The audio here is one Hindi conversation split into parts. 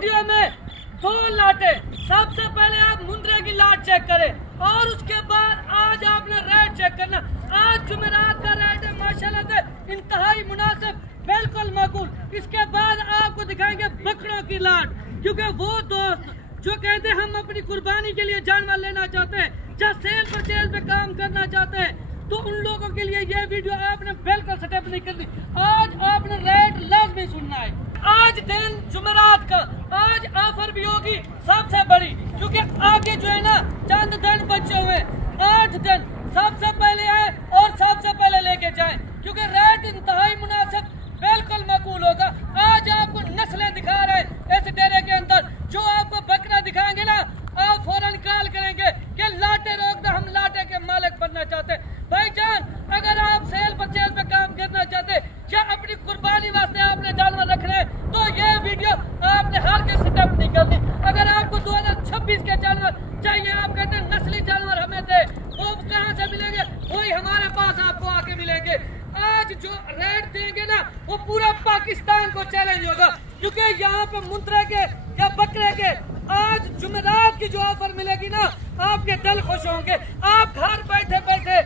वीडियो में 2 लाटे, सबसे पहले आप मुंद्रे की लाट चेक करें और उसके बाद आज आपने रेट चेक करना। आज जुमेरात का रेट है माशाल्लाह से इंतहाई मुनासिब, बिल्कुल माकूल। इसके बाद आपको दिखाएंगे बकरों की लाट, क्योंकि वो दोस्त जो कहते हैं हम अपनी कुर्बानी के लिए जानवर लेना चाहते हैं या सेल परचेज पे काम करना चाहते हैं, तो उन लोगों के लिए ये वीडियो आपने बिल्कुल सेटअप नहीं करनी। आज आपने रेट लाजमी सुनना है। आज दिन जुमेरात का, आज ऑफर भी होगी सबसे बड़ी, क्योंकि आगे जो है ना चंद दिन बचे हुए, 8 दिन। सबसे पहले आए और सबसे पहले लेके जाए, क्योंकि रेट इंतहाई मुनासिब, बिल्कुल माकूल होगा। आज आपको नस्लें दिखा रहे हैं इस डेरे के अंदर। जो आपको बकरा दिखाएंगे ना, आप फौरन कॉल करेंगे कि लाटे रोक दो, हम लाटे के मालिक बनना चाहते हैं। भाईजान, अगर आप सेल परचेज पे काम करना चाहते या अपनी कुर्बानी वास्ते आपने जानवर रखने हैं, तो ये वीडियो आपने हर के सेटअप नहीं करनी। अगर आपको 2026 के जानवर चाहिए, आप कहते हैं नस्ली जानवर हमें दे, वो कहाँ से मिलेंगे? वही हमारे पास आपको आके मिलेंगे। आज जो रेट देंगे ना, वो पूरा पाकिस्तान को चैलेंज होगा, क्योंकि यहाँ पे मुंद्रे के या बकरे के आज जुमेरात की जो ऑफर मिलेगी ना, आपके दिल खुश होंगे। आप घर बैठे बैठे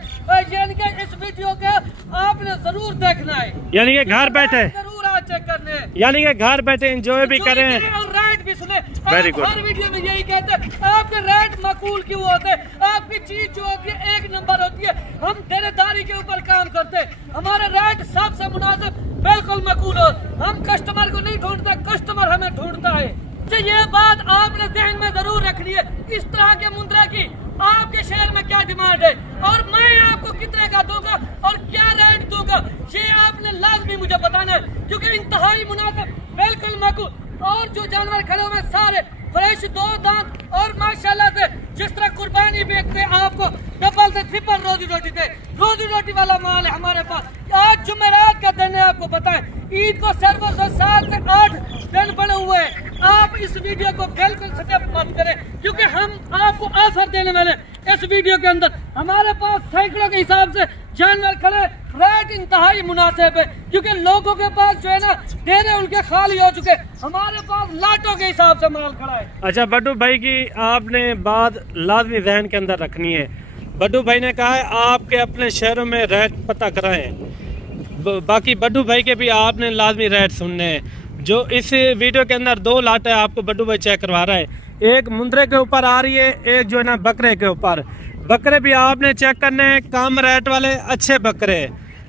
यानी कि इस वीडियो के आपने जरूर देखना है, यानी कि घर बैठे जरूर आज चेक करने हैं, यानी कि घर बैठे एंजॉय भी करें और रेट भी सुने। Very good. हर वीडियो में यही कहते हैं आपके रेट माकूल क्यों होते हैं, आपकी चीज जो होती है 1 नंबर होती है। हम देनेदारी के ऊपर काम करते हैं, हमारे रेट सबसे मुनासिब, बिल्कुल माकूल हो। हम कस्टमर को नहीं ढूंढते, कस्टमर हमें ढूंढता है। तो ये बात आपने ध्यान में जरूर रखनी है। इस तरह के मुंद्रा की आपके शहर में क्या डिमांड है और मैं आपको कितने का दूंगा और क्या रेट दूंगा, ये आपने लाजमी मुझे बताना है, क्योंकि इंतहाई मुनासिब, बिल्कुल माकूल। और जो जानवर खड़े हुए सारे फ्रेश, 2 दांत और माशाल्लाह से जिस तरह कुर्बानी बेचते आपको डबल से ट्रिपल रोजी रोटी दे, रोजी रोटी वाला माल है हमारे पास। आज जुमेरात का दिन है, आपको बताएं ईद को सिर्फ 7 से 8 दिन बने हुए हैं। आप इस वीडियो को बिल्कुल सेटअप मत करें, क्योंकि हम आपको ऑफर देने वाले इस वीडियो के अंदर। हमारे पास सैकड़ों के हिसाब से जानवर खड़े, रेट इंतहाई मुनासिब है, क्योंकि लोगों के पास जो है ना डेरे उनके खाली हो चुके, हमारे पास लाटों के हिसाब से माल खड़ा है। अच्छा बड्डू भाई की आपने बात लाजमी ज़हन के अंदर रखनी है। बड्डू भाई ने कहा है आपके अपने शहरों में रेट पता कराएं, बाकी बड्डू भाई के भी आपने लाजमी रेट सुनने हैं। जो इस वीडियो के अंदर 2 लाटें आपको बड्डू भाई चेक करवा रहा है, एक मुंद्रे के ऊपर आ रही है, एक जो है ना बकरे के ऊपर। बकरे भी आपने चेक करने हैं, कम रेट वाले अच्छे बकरे,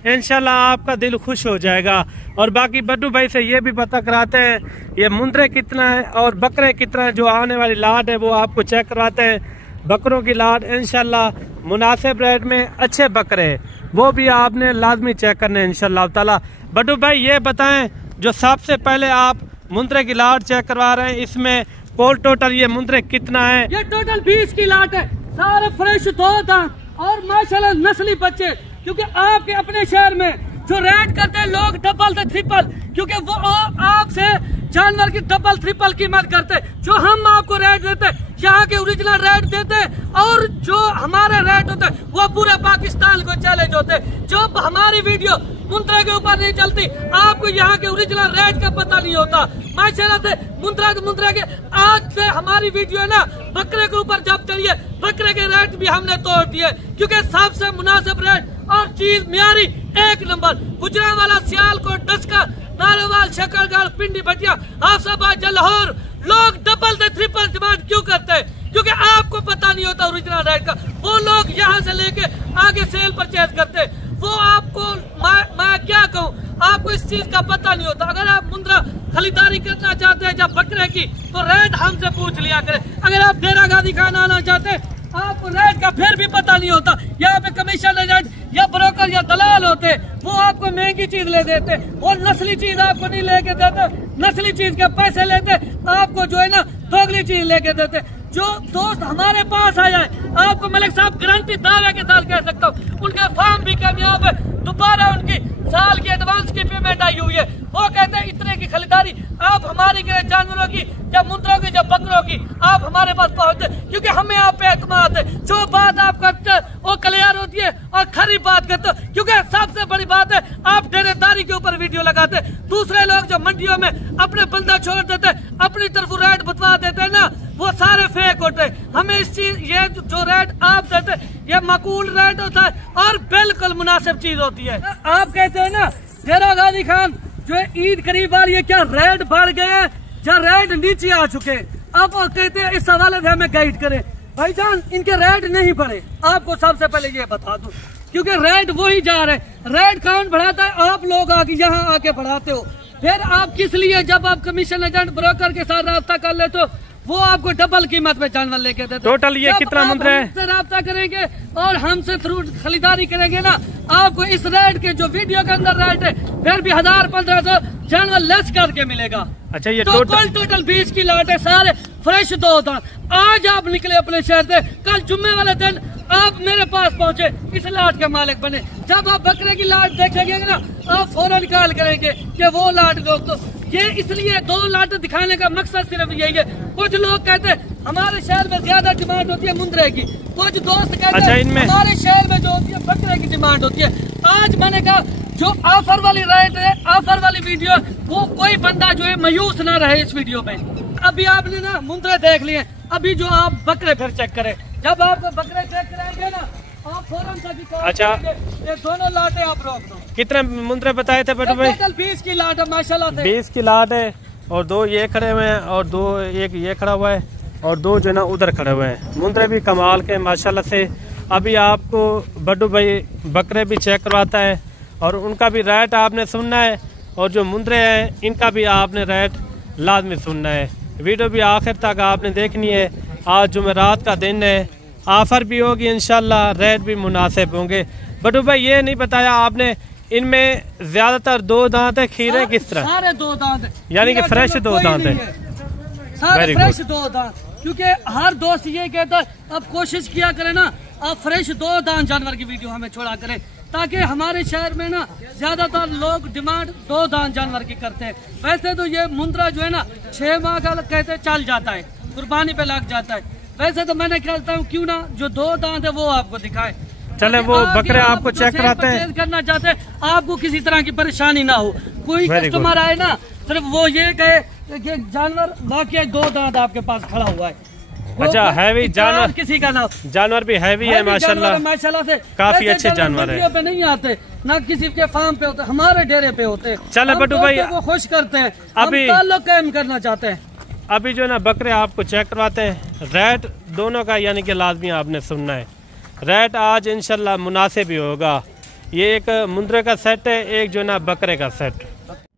इंशाल्लाह आपका दिल खुश हो जाएगा। और बाकी बड्डू भाई से ये भी पता कराते हैं ये मुंद्रे कितना है और बकरे कितना है। जो आने वाली लाट है वो आपको चेक करवाते हैं, बकरों की लाट इंशाल्लाह मुनासिब रेट में अच्छे बकरे, वो भी आपने लाजमी चेक करने इंशाल्लाह ताला। बड्डू भाई ये बताएं, जो सबसे पहले आप मुंद्रे की लाट चेक करवा रहे हैं, इसमें पोल टोटल ये मुंद्रे कितना है? ये टोटल 20 की लाट है, सारे फ्रेश 2 दांत और माशाल्लाह नस्ली बच्चे। क्योंकि आपके अपने शहर में जो रेट करते हैं लोग डबल से ट्रिपल, क्योंकि वो आपसे जानवर की डबल ट्रिपल कीमत करते, जो हम आपको रेट देते यहाँ के ओरिजिनल रेट देते, और जो हमारे रेट होते वो पूरे पाकिस्तान को चैलेंज होते। जो हमारी वीडियो मुंद्रा के ऊपर नहीं चलती, आपको यहाँ के ओरिजिनल रेट का पता नहीं होता। माशाल्लाह से मुंद्रा के आज से हमारी वीडियो है ना, बकरे के ऊपर जब चलिए, बकरे के रेट भी हमने तोड़ दिए, क्योंकि सबसे मुनासिब रेट और चीज मियारी 1 नंबर। गुजरांवाला, सियालकोट, डस्का, नारोवाल, शकरगढ़, पिंडी, भटिया, हाफसाबाद, लाहौर, लोग डबल से ट्रिपल डिमांड क्यों करते हैं? क्योंकि आपको पता नहीं होता ओरिजिनल रेट का। वो लोग यहाँ से लेके आगे सेल परचेज करते, वो आपको मैं क्या कहूँ, आपको इस चीज का पता नहीं होता। अगर आप मुंद्रा खरीदारी करना चाहते हैं या बकरे की, तो रेट हमसे पूछ लिया करें। अगर आप डेरा गादी खाना आना चाहते हैं, आपको रेट का फिर भी पता नहीं होता। यहाँ पे कमीशन एजेंट या ब्रोकर या दलाल होते, वो आपको महंगी चीज ले देते, वो नस्ली चीज आपको नहीं लेके देते, नस्ली चीज के पैसे लेते, आपको जो है ना दोगली चीज लेके देते। जो दोस्त हमारे पास आ जाए, आपको मलिक साहब गारंटी दावे के साथ कह सकता हूँ, उनका फार्म भी कामयाब है, दोबारा उनकी साल की एडवांस की पेमेंट आई हुई है। वो कहते हैं इतने की खरीदारी आप हमारी करें, जानवरों की या मुंद्रों की या बकरों की, आप हमारे पास पहुंचते, क्योंकि हमें आप पे एतमाद है। जो बात आप करते वो क्लियर होती है और खरी बात करते हो। क्योंकि सबसे बड़ी बात है, आप डेरेदारी के ऊपर वीडियो लगाते, दूसरे लोग जो मंडियों में अपने बंदा छोड़ देते, अपनी तरफ रेट बतवा देते हैं ना, वो सारे फेक होते हैं। हमें इस चीज, ये जो रेट आप देते, ये माकूल रेट होता है और बिल्कुल मुनासिब चीज होती है। आप कहते हैं ना डेरा गाजी खान जो ईद करीब आ रही है, क्या रेट बढ़ गए हैं या रेट नीचे आ चुके हैं? आप कहते हैं इस हवाले से हमें गाइड करें। भाईजान, इनके रेट नहीं बढ़े, आपको सबसे पहले ये बता दूं, क्योंकि रेट वही जा रहे हैं। रेट कौन बढ़ाता है? आप लोग आके यहाँ आके बढ़ाते हो। फिर आप किस लिए, जब आप कमीशन एजेंट ब्रोकर के साथ राब्ता कर लेते हो, वो आपको डबल कीमत में जानवर लेके देते। टोटल ये कितना मुंद्रा है? हमसे राब्ता करेंगे और हमसे थ्रू खरीदारी करेंगे ना, आपको इस रेट के जो वीडियो के अंदर रेट है, फिर भी 1000-1500 जानवर लेस करके मिलेगा। अच्छा, ये तो टोटल 20 की लाट है, सारे फ्रेश 2 दांत। आज आप निकले अपने शहर से, कल जुम्मे वाले दिन आप मेरे पास पहुंचे, इस लाट के मालिक बने। जब आप बकरे की लाट देखेंगे ना, आप फौरन कॉल करेंगे कि वो लाट दो। तो ये इसलिए 2 लाट दिखाने का मकसद सिर्फ यही है। कुछ लोग कहते हैं हमारे शहर में ज्यादा डिमांड होती है मुंद्रे की, कुछ दोस्त कहते हैं हमारे शहर में जो होती है बकरे की डिमांड होती है। आज मैंने कहा जो ऑफर वाली रेट है, ऑफर वाली वीडियो, वो कोई बंदा जो है मायूस ना रहे इस वीडियो में। अभी आपने ना मुंद्रे देख लिए, अभी जो आप बकरे फिर चेक करें। जब आप बकरे चेक कराएंगे ना, आप फौरन सा। अच्छा, ये दोनों लाटे आप रोक दो। कितने मुंद्रे बताए थे बटू भाई? टोटल 20 की लाट है माशाल्लाह से। 20 की लाट है और 2 ये खड़े हुए हैं और 2 एक ये खड़ा हुआ है और 2 जो है ना उधर खड़े हुए हैं। मुंद्रे भी कमाल के माशाल्लाह से। अभी आपको बड्डू भाई बकरे भी चेक करवाता है और उनका भी रेट आपने सुनना है, और जो मुंद्रे हैं इनका भी आपने रेट लाजमी सुनना है। वीडियो भी आखिर तक आपने देखनी है। आज जुमेरात का दिन है, ऑफर भी होगी इंशाल्लाह, रेट भी मुनासिब होंगे। बटू भाई, ये नहीं बताया आपने, इनमें ज्यादातर 2 दांत है, खीरे किस तरह? सारे 2 दांत है, यानी कि फ्रेश 2 दांत है, सारे फ्रेश 2 दांत। क्योंकि हर दोस्त ये कहता है, अब कोशिश किया करें ना, आप फ्रेश 2 दांत जानवर की वीडियो हमें छोड़ा करें, ताकि हमारे शहर में ना ज्यादातर लोग डिमांड 2 दांत जानवर की करते हैं। वैसे तो ये मुंद्रा जो है ना 6 माह का कहते हैं चल जाता है, कुर्बानी पे लग जाता है। वैसे तो मैंने कहता हूँ क्यों ना जो 2 दांत है वो आपको दिखाए। चले वो बकरे आपको चेक कराते हैं, करना चाहते हैं, आपको किसी तरह की परेशानी ना हो। कोई कस्टमर आए ना, सिर्फ वो ये कहे कि जानवर वाकई 2 दांत आपके पास खड़ा हुआ है। अच्छा, हैवी जानवर किसी का ना, जानवर भी हैवी है माशाल्लाह, माशाल्लाह से काफी अच्छे जानवर है। पे नहीं आते ना, किसी के फार्म पे होते, हमारे डेरे पे होते। चले बटू भाई, को खुश करते हैं, अभी ताल्लुक कायम करना चाहते हैं। अभी जो ना बकरे आपको चेक करवाते हैं, रेट दोनों का यानी कि लाजमी आपने सुनना है। रेट आज इंशाल्लाह मुनासिब ही होगा। ये एक मुंद्रे का सेट है, एक जो ना बकरे का सेट।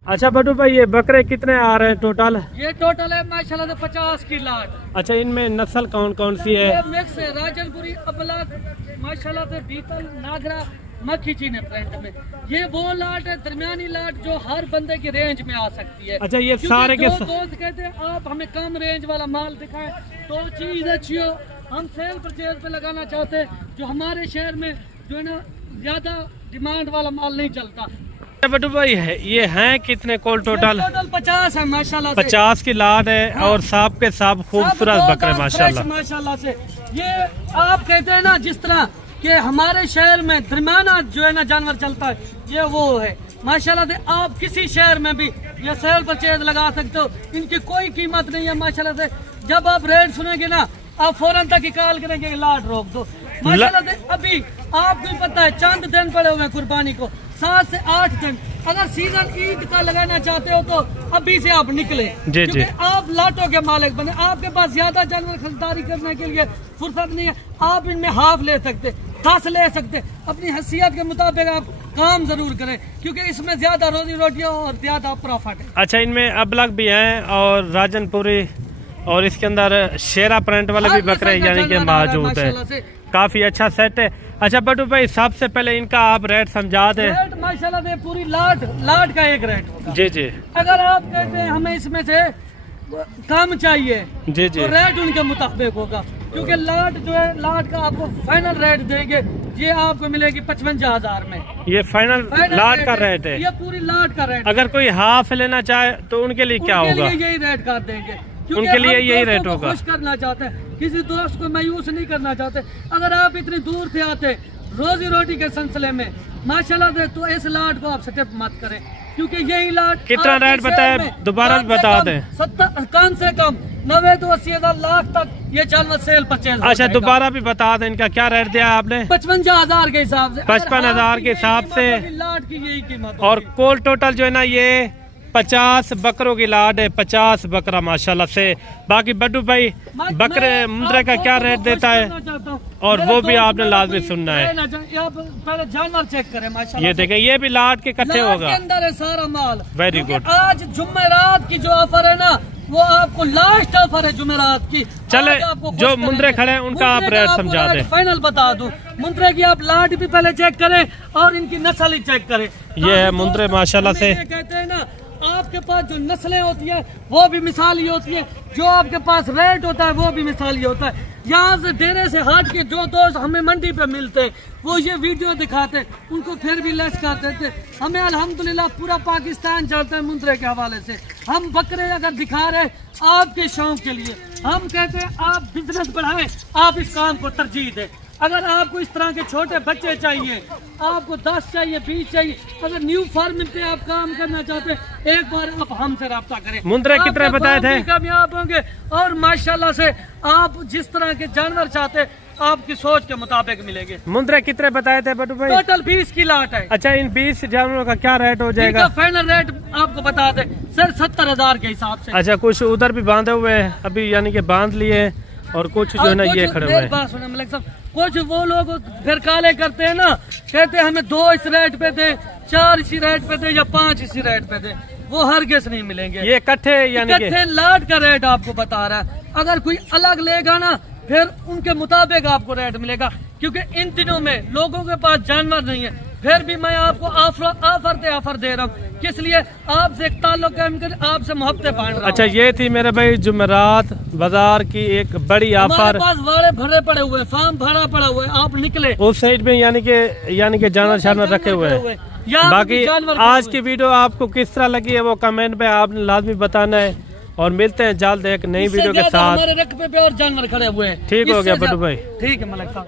अच्छा बटू भाई, ये बकरे कितने आ रहे हैं टोटल? ये टोटल है माशाल्लाह से 50 की लाट। अच्छा, इनमें नस्ल कौन कौन सी है? ये मिक्स है, राजनपुरी, अबला, माशाल्लाह से बीतल, नागरा, मक्खी चीनी प्रिंट में। ये वो लाट है, दरमियानी लाट, जो हर बंदे की रेंज में आ सकती है। अच्छा, ये सारे के दोस्त कहते हैं आप हमें कम रेंज वाला माल दिखाएं, तो चीज अच्छी हो। हम सेल परचेज पे लगाना चाहते हैं, जो हमारे शहर में जो है ना ज्यादा डिमांड वाला माल नहीं चलता। बटू भाई, ये हैं कितने कोल टोटल? 50 है माशाल्लाह से। 50 की लाट है। हाँ। और सांप के सांप खूबसूरत बकरे माशाल्लाह माशाल्लाह से। ये आप कहते हैं ना जिस तरह कि हमारे शहर में दरमियाना जो है ना जानवर चलता है, ये वो है माशाल्लाह से। आप किसी शहर में भी ये सेल परचेज लगा सकते हो, इनकी कोई कीमत नहीं है माशाल्लाह से। जब आप रेट सुनेंगे ना, आप फौरन तक कॉल करेंगे, लाट रोक दो माशाल्लाह से। अभी आपको पता है चंद दिन पड़े हुए कुर्बानी को, 7 से 8 दिन। अगर सीजन ईद का लगाना चाहते हो तो अभी से आप निकले, क्योंकि आप लाटों के मालिक बने। आपके पास ज्यादा जानवर खरीदारी करने के लिए फुर्सत नहीं है, आप इनमें हाफ ले सकते, 10 ले सकते। अपनी हैसियत के मुताबिक आप काम जरूर करें, क्योंकि इसमें ज्यादा रोजी रोटी और ज्यादा प्रॉफिट है। अच्छा, इनमें अबलग भी हैं और राजनपुरी, और इसके अंदर शेरा प्रिंट वाले भी बकरे यानी कि मौजूद है। काफी अच्छा सेट है। अच्छा बटू भाई, सबसे पहले इनका आप रेट समझा दें। रेट माशाल्लाह से पूरी लाट का एक रेट होगा। जी जी। अगर आप कहते हैं हमें इसमें से कम चाहिए, जी जी, तो रेट उनके मुताबिक होगा, क्योंकि लाट जो है, लाट का आपको फाइनल रेट देंगे, ये आपको मिलेगी 55,000 में। ये फाइनल लाट का रेट है, ये पूरी लाट का रेट। अगर कोई हाफ लेना चाहे तो उनके लिए क्या होगा? यही रेट कर देंगे। उनके लिए यही रेट होगा। खुश करना चाहते हैं, किसी दोस्त को मायूस नहीं करना चाहते। अगर आप इतनी दूर से आते रोजी रोटी के सिलसिले में माशाल्लाह से, तो इस लाट को आप स्टेप मत करें, क्योंकि यही लाट कितना रेट बताया, दोबारा भी बता दें। 70 कम से कम 90 तो 80 हजार लाख तक ये जानवर सेल परचेज। अच्छा दोबारा भी बता दें, इनका क्या रेट दिया आपने? 55,000 के हिसाब से, 55,000 के हिसाब से लाट की यही कीमत। और कोल टोटल जो है ना ये 50 बकरों की लाट है, 50 बकरा माशाल्लाह से। बाकी बड्डू भाई बकरे मुंद्रे का क्या रेट देता है और वो भी आपने लाजमी सुनना है। पहले जानवर चेक करें माशाल्लाह। ये देखें, ये भी लाट के इकट्ठे होगा, अंदर है सारा माल। Very good. आज जुमेरात की जो ऑफर है ना, वो आपको लास्ट ऑफर है जुमेरात की। चले जो मुंद्रे खड़े हैं उनका आप रेट समझा दें। फाइनल बता दूं, मुंद्रे की आप लाट भी पहले चेक करें और इनकी नस्ल ही चेक करें। ये है मुंद्रे माशाल्लाह से। कहते हैं ना, आपके पास जो नस्लें होती है वो भी मिसाली होती है, जो आपके पास रेट होता है वो भी मिसाली होता है। यहाँ से डेरे से हट के जो दोस्त हमें मंडी पे मिलते हैं वो ये वीडियो दिखाते, उनको फिर भी लेस कर देते। हमें अल्हम्दुलिल्लाह पूरा पाकिस्तान चलता है मुंद्रे के हवाले से। हम बकरे अगर दिखा रहे आपके शौक के लिए, हम कहते हैं आप बिजनेस बढ़ाएं, आप इस काम को तरजीह दें। अगर आपको इस तरह के छोटे बच्चे चाहिए, आपको 10 चाहिए, 20 चाहिए, अगर न्यू फार्मिंग पे आप काम करना चाहते हैं, एक बार आप हमसे रब्ता करें। मुंद्रे कितने बताए थे? कामयाब होंगे और माशाल्लाह से आप जिस तरह के जानवर चाहते आपकी सोच के मुताबिक मिलेंगे। मुंद्रे कितने बताए थे बटू भाई? टोटल 20 की लाट है। अच्छा, इन 20 जानवरों का क्या रेट हो जाएगा? फाइनल रेट आपको बता दे सर 70,000 के हिसाब से। अच्छा, कुछ उधर भी बांधे हुए हैं अभी, यानी कि बांध लिए, और कुछ जो है ना ये खड़े हुए हैं। कुछ वो लोग फिर काले करते हैं ना, कहते हैं हमें 2 इस रेट पे दे, 4 इसी रेट पे दे या 5 इसी रेट पे दे, वो हरगिज़ नहीं मिलेंगे। ये इकट्ठे यानी इकट्ठे लाट का रेट आपको बता रहा है। अगर कोई अलग लेगा ना, फिर उनके मुताबिक आपको रेट मिलेगा, क्योंकि इन दिनों में लोगों के पास जानवर नहीं है। फिर भी मैं आपको ऑफर दे रहा हूँ, किस लिए? आपसे एक ताल्लुक कायम कर, आपसे मोहब्बतें बांट रहा हूं। अच्छा, ये थी मेरे भाई जुमेरात बाजार की एक बड़ी ऑफर। हमारे पास वाड़े भरे पड़े हुए, फार्म भरा पड़ा हुआ है, आप निकले उस साइड में, यानी कि जानवर रखे हुए हैं। बाकी आज की वीडियो आपको किस तरह लगी है वो कमेंट में आपने लाजमी बताना है, और मिलते हैं जल्द एक नई वीडियो के साथ। हमारे रकबे पे और जानवर खड़े हुए हैं। ठीक हो गया बटू भाई, ठीक है मलिक साहब।